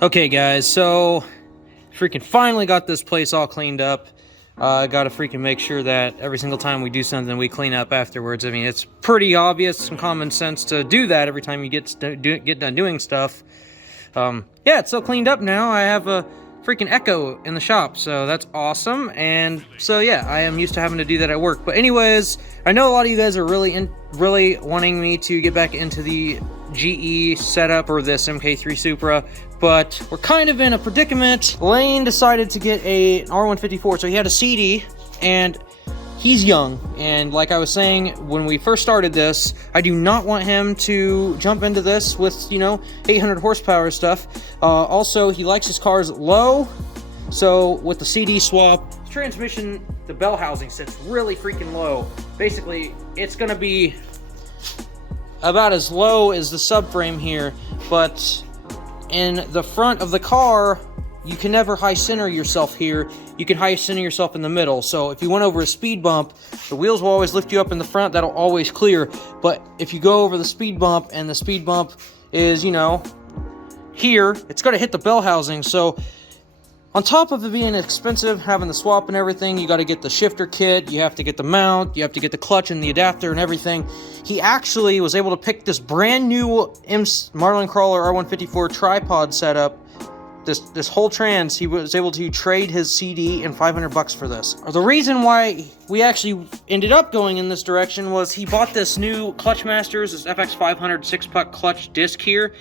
Okay guys, so freaking finally got this place all cleaned up. Gotta freaking make sure that every single time we do something we clean up afterwards. I mean, it's pretty obvious and common sense to do that every time you get done doing stuff. Yeah, it's all cleaned up now. I have a freaking Echo in the shop, so that's awesome. And so yeah, I am used to having to do that at work. But anyways, I know a lot of you guys are really wanting me to get back into the GE setup or this MK3 Supra, but we're kind of in a predicament. Lane decided to get an R154, so he had a CD, and he's young, and like I was saying when we first started this, I do not want him to jump into this with, you know, 800 horsepower stuff. Also, he likes his cars low, so with the CD swap, transmission, the bell housing sits really freaking low. Basically, it's gonna be about as low as the subframe here, but in the front of the car, you can never high center yourself here. You can high center yourself in the middle. So if you went over a speed bump, the wheels will always lift you up in the front. That'll always clear. But if you go over the speed bump and the speed bump is, you know, here, it's going to hit the bell housing. So on top of it being expensive, having the swap and everything, you got to get the shifter kit, you have to get the mount, you have to get the clutch and the adapter and everything. He actually was able to pick this brand new Marlin Crawler R154 tripod setup. This whole trans, he was able to trade his CD and $500 for this. The reason why we actually ended up going in this direction was he bought this new Clutchmasters, this FX500 6-puck clutch disc here,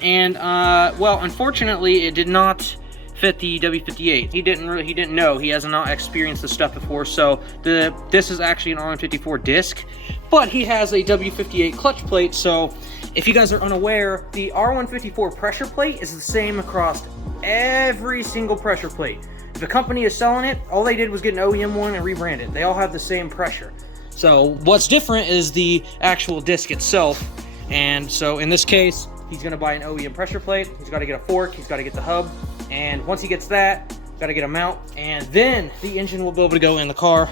and well, unfortunately, it did not fit the W58. He didn't know. He has not experienced this stuff before, so this is actually an R154 disc, but he has a W58 clutch plate. So if you guys are unaware, the R154 pressure plate is the same across every single pressure plate. If a company is selling it, all they did was get an OEM one and rebrand it. They all have the same pressure. So what's different is the actual disc itself. And so in this case, he's gonna buy an OEM pressure plate. He's gotta get a fork, he's gotta get the hub. And once he gets that, gotta get a mount, and then the engine will be able to go in the car.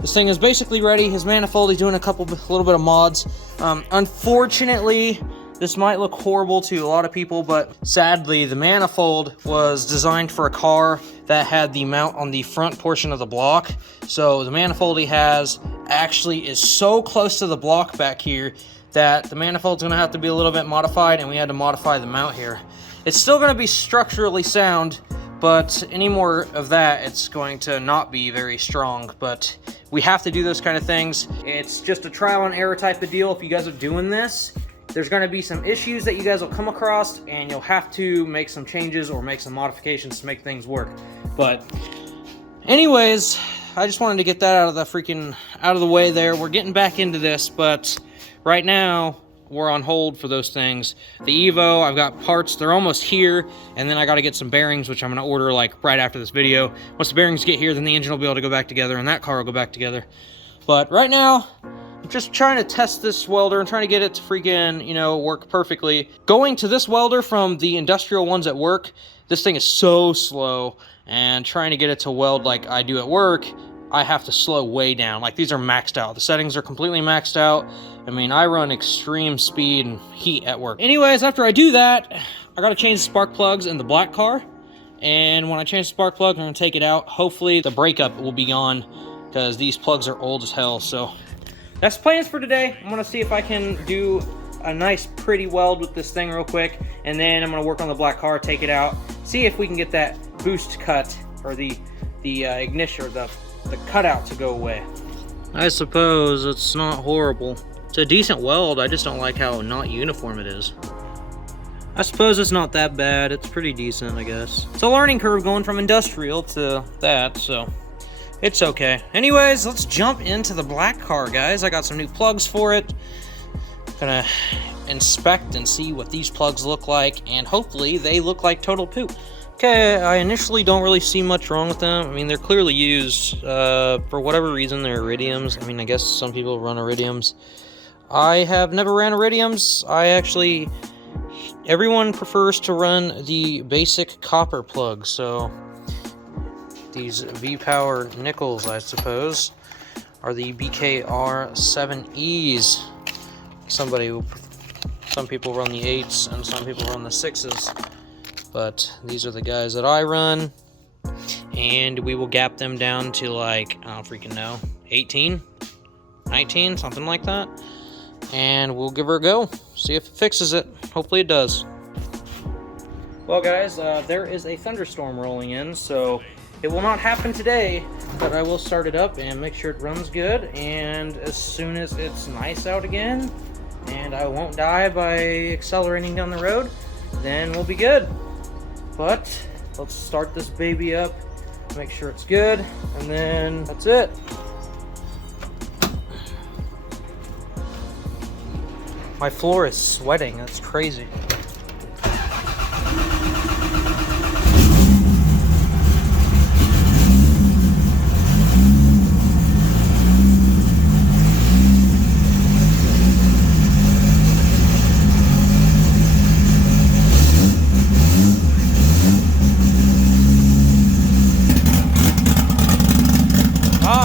This thing is basically ready. His manifold, he's doing a little bit of mods. Unfortunately, this might look horrible to a lot of people, but sadly, the manifold was designed for a car that had the mount on the front portion of the block. So the manifold he has actually is so close to the block back here that the manifold's gonna have to be a little bit modified, and we had to modify the mount here. It's still gonna be structurally sound, but any more of that, it's going to not be very strong. But we have to do those kind of things. It's just a trial and error type of deal. If you guys are doing this, there's going to be some issues that you guys will come across, and you'll have to make some changes or make some modifications to make things work. But anyways, I just wanted to get that out of the way there. We're getting back into this, but right now we're on hold for those things. The Evo, I've got parts, they're almost here, and then I got to get some bearings, which I'm going to order like right after this video. Once the bearings get here, then the engine will be able to go back together, and that car will go back together. But right now, I'm just trying to test this welder and trying to get it to freaking, you know, work perfectly. Going to this welder from the industrial ones at work, this thing is so slow, and trying to get it to weld like I do at work, I have to slow way down. Like, these are maxed out. The settings are completely maxed out. I mean, I run extreme speed and heat at work. Anyways, after I do that, I gotta change the spark plugs in the black car. And when I change the spark plug, I'm gonna take it out. Hopefully the breakup will be gone, because these plugs are old as hell. So that's plans for today. I'm gonna see if I can do a nice pretty weld with this thing real quick, and then I'm gonna work on the black car, take it out, see if we can get that boost cut, or the ignition, or the cutout to go away. I suppose it's not horrible. It's a decent weld, I just don't like how not uniform it is. I suppose it's not that bad, it's pretty decent, I guess. It's a learning curve going from industrial to that, so it's okay. Anyways, let's jump into the black car, guys. I got some new plugs for it. Gonna inspect and see what these plugs look like, and hopefully they look like total poop. Okay, I initially don't really see much wrong with them. I mean, they're clearly used. For whatever reason, they're iridiums. I mean, I guess some people run iridiums. I have never ran iridiums. Everyone prefers to run the basic copper plug, so these V-Power nickels, I suppose, are the BKR7Es. Some people run the 8s, and some people run the 6s. but these are the guys that I run, and we will gap them down to like, I don't freaking know, 18, 19, something like that, and we'll give her a go, see if it fixes it. Hopefully it does. Well guys, there is a thunderstorm rolling in, so it will not happen today, but I will start it up and make sure it runs good, and as soon as it's nice out again and I won't die by accelerating down the road, then we'll be good. But let's start this baby up, make sure it's good, and then that's it. My floor is sweating, that's crazy.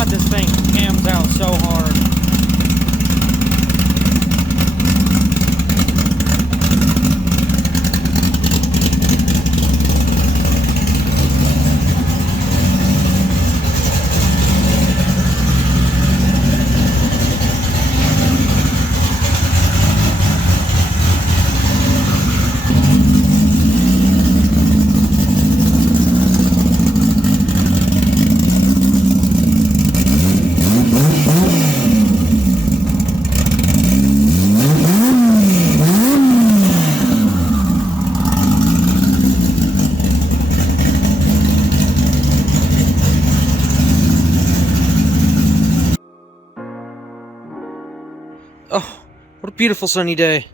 This thing cams out so hard. Oh, what a beautiful sunny day.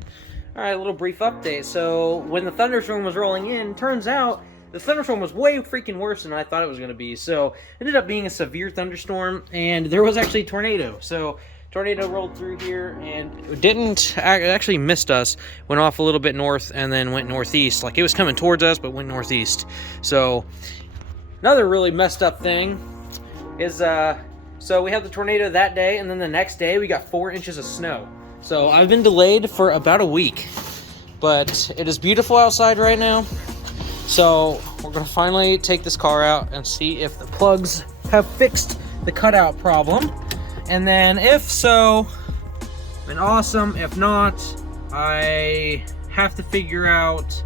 Alright, a little brief update. So, when the thunderstorm was rolling in, turns out the thunderstorm was way freaking worse than I thought it was going to be. So, it ended up being a severe thunderstorm, and there was actually a tornado. So, tornado rolled through here, and it actually missed us, went off a little bit north, and then went northeast. Like, it was coming towards us, but went northeast. So, another really messed up thing is, so we had the tornado that day, and then the next day we got 4 inches of snow. So I've been delayed for about a week, but it is beautiful outside right now. So we're gonna finally take this car out and see if the plugs have fixed the cutout problem. And then if so, then awesome. If not, I have to figure out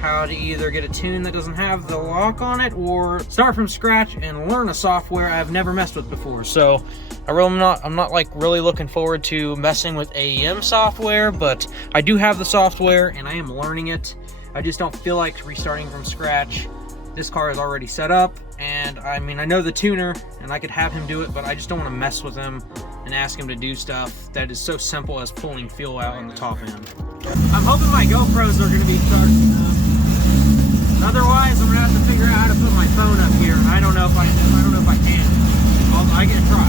how to either get a tune that doesn't have the lock on it, or start from scratch and learn a software I've never messed with before. So I'm not like really looking forward to messing with AEM software, but I do have the software and I am learning it. I just don't feel like restarting from scratch. This car is already set up, and I mean, I know the tuner and I could have him do it, but I just don't want to mess with him and ask him to do stuff that is so simple as pulling fuel out on the top end. I'm hoping my GoPros are going to be starting up. Otherwise, I'm gonna have to figure out how to put my phone up here, and I don't know if I can. I can try.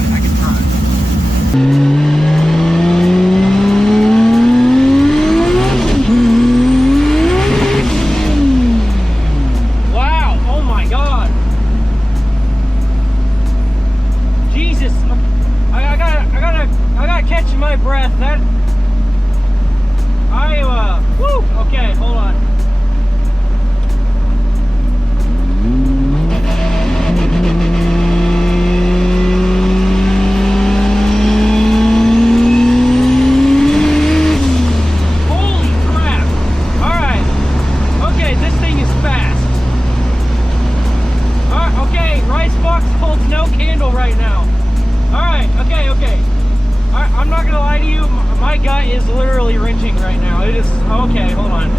Wow! Oh my God! Jesus! I gotta catch my breath. Woo! Okay, hold on. I'm not gonna lie to you, my gut is literally wrenching right now. It is, okay, hold on.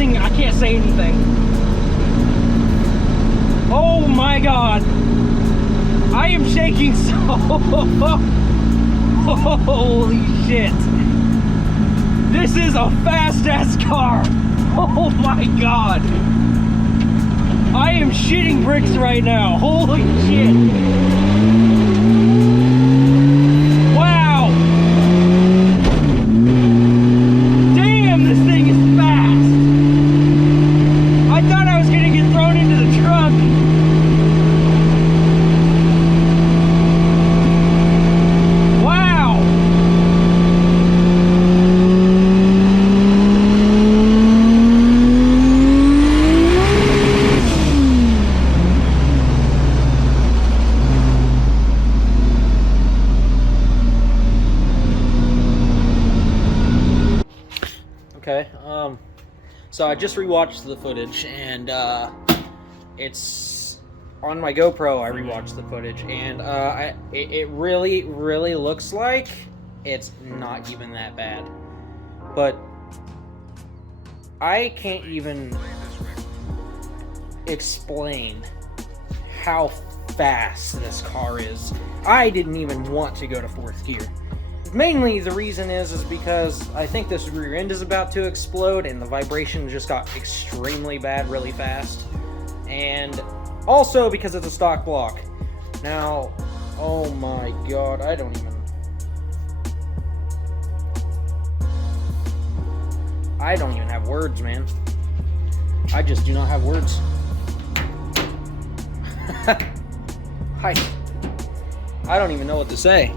I can't say anything. Oh my God. I am shaking so. Holy shit. This is a fast-ass car. Oh my God. I am shitting bricks right now. Holy shit. Wow. Damn, this thing is fast. I thought I was gonna get thrown into the trunk. Wow. Okay, so I just rewatched the footage, and it's on my GoPro. I rewatched the footage, and it really looks like it's not even that bad. But I can't even explain how fast this car is. I didn't even want to go to 4th gear. Mainly the reason is because I think this rear end is about to explode and the vibration just got extremely bad really fast. And also because it's a stock block. Now, oh my God, I don't even have words, man. I just do not have words. I don't even know what to say.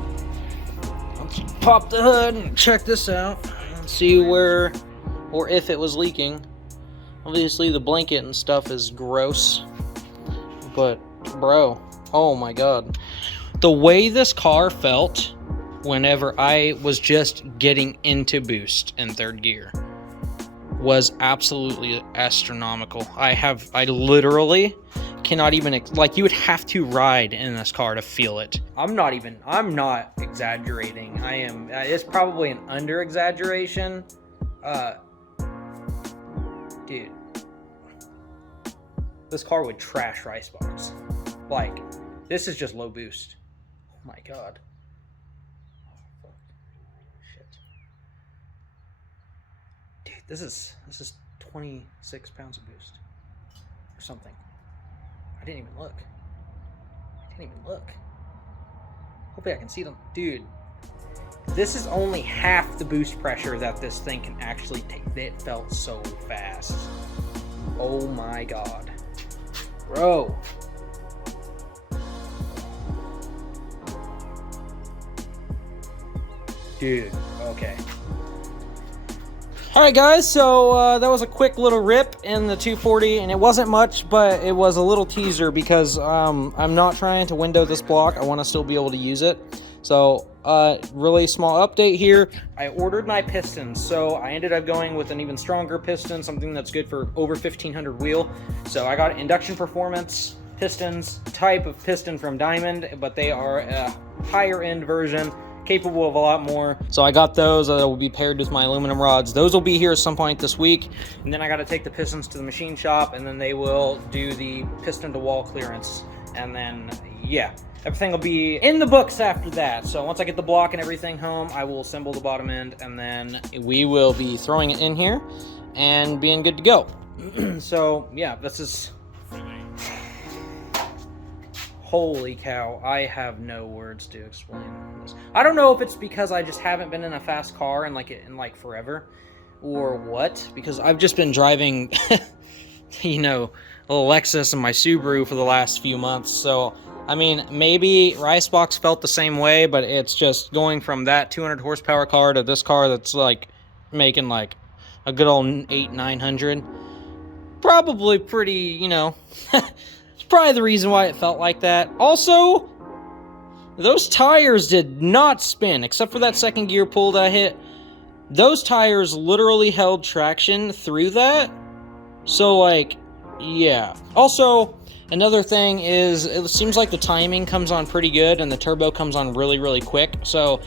Pop the hood and check this out and see where or if it was leaking. Obviously the blanket and stuff is gross, but bro, oh my God, the way this car felt whenever I was just getting into boost in 3rd gear was absolutely astronomical. I literally cannot even, like, you would have to ride in this car to feel it. I'm not exaggerating. I am, it's probably an under exaggeration. Dude, this car would trash Ricebox. Like, this is just low boost. Oh my God. Oh, fuck. Shit. Dude, this is 26 pounds of boost or something. I didn't even look. Hopefully I can see them. Dude, this is only half the boost pressure that this thing can actually take. It felt so fast. Oh my God. Bro. Dude, okay. Alright guys, so that was a quick little rip in the 240, and it wasn't much, but it was a little teaser because I'm not trying to window this block. I want to still be able to use it. So, really small update here. I ordered my pistons, so I ended up going with an even stronger piston, something that's good for over 1500 wheel. So I got induction performance pistons, type of piston from Diamond, but they are a higher end version, capable of a lot more. So I got those that will be paired with my aluminum rods. Those will be here at some point this week, and then I got to take the pistons to the machine shop, and then they will do the piston to wall clearance, and then yeah, everything will be in the books after that. So once I get the block and everything home, I will assemble the bottom end, and then we will be throwing it in here and being good to go. So yeah, this is, holy cow, I have no words to explain this. I don't know if it's because I just haven't been in a fast car in like forever or what, because I've just been driving you know, a little Lexus and my Subaru for the last few months. So I mean, maybe Ricebox felt the same way, but it's just going from that 200 horsepower car to this car that's like making like a good old 800-900. Probably pretty, you know, it's probably the reason why it felt like that. Also, those tires did not spin, except for that second gear pull that I hit. Those tires literally held traction through that. So, like, yeah. Also, another thing is, it seems like the timing comes on pretty good, and the turbo comes on really quick. So,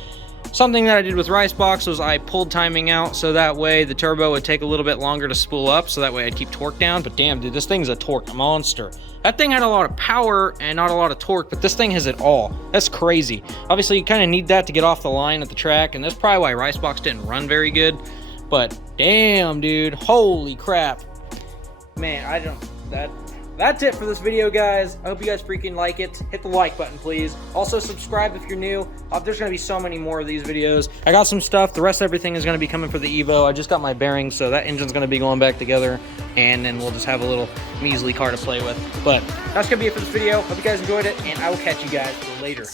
something that I did with Ricebox was I pulled timing out, so that way the turbo would take a little bit longer to spool up, so that way I'd keep torque down. But damn, dude, this thing's a torque monster. That thing had a lot of power and not a lot of torque, but this thing has it all. That's crazy. Obviously, you kind of need that to get off the line at the track, and that's probably why Ricebox didn't run very good. But damn, dude, holy crap. Man, that's it for this video, guys. I hope you guys freaking like it. Hit the like button, please. Also, subscribe if you're new. There's going to be so many more of these videos. I got some stuff. The rest of everything is going to be coming for the Evo. I just got my bearings, so that engine's going to be going back together. And then we'll just have a little measly car to play with. But that's going to be it for this video. Hope you guys enjoyed it, and I will catch you guys later.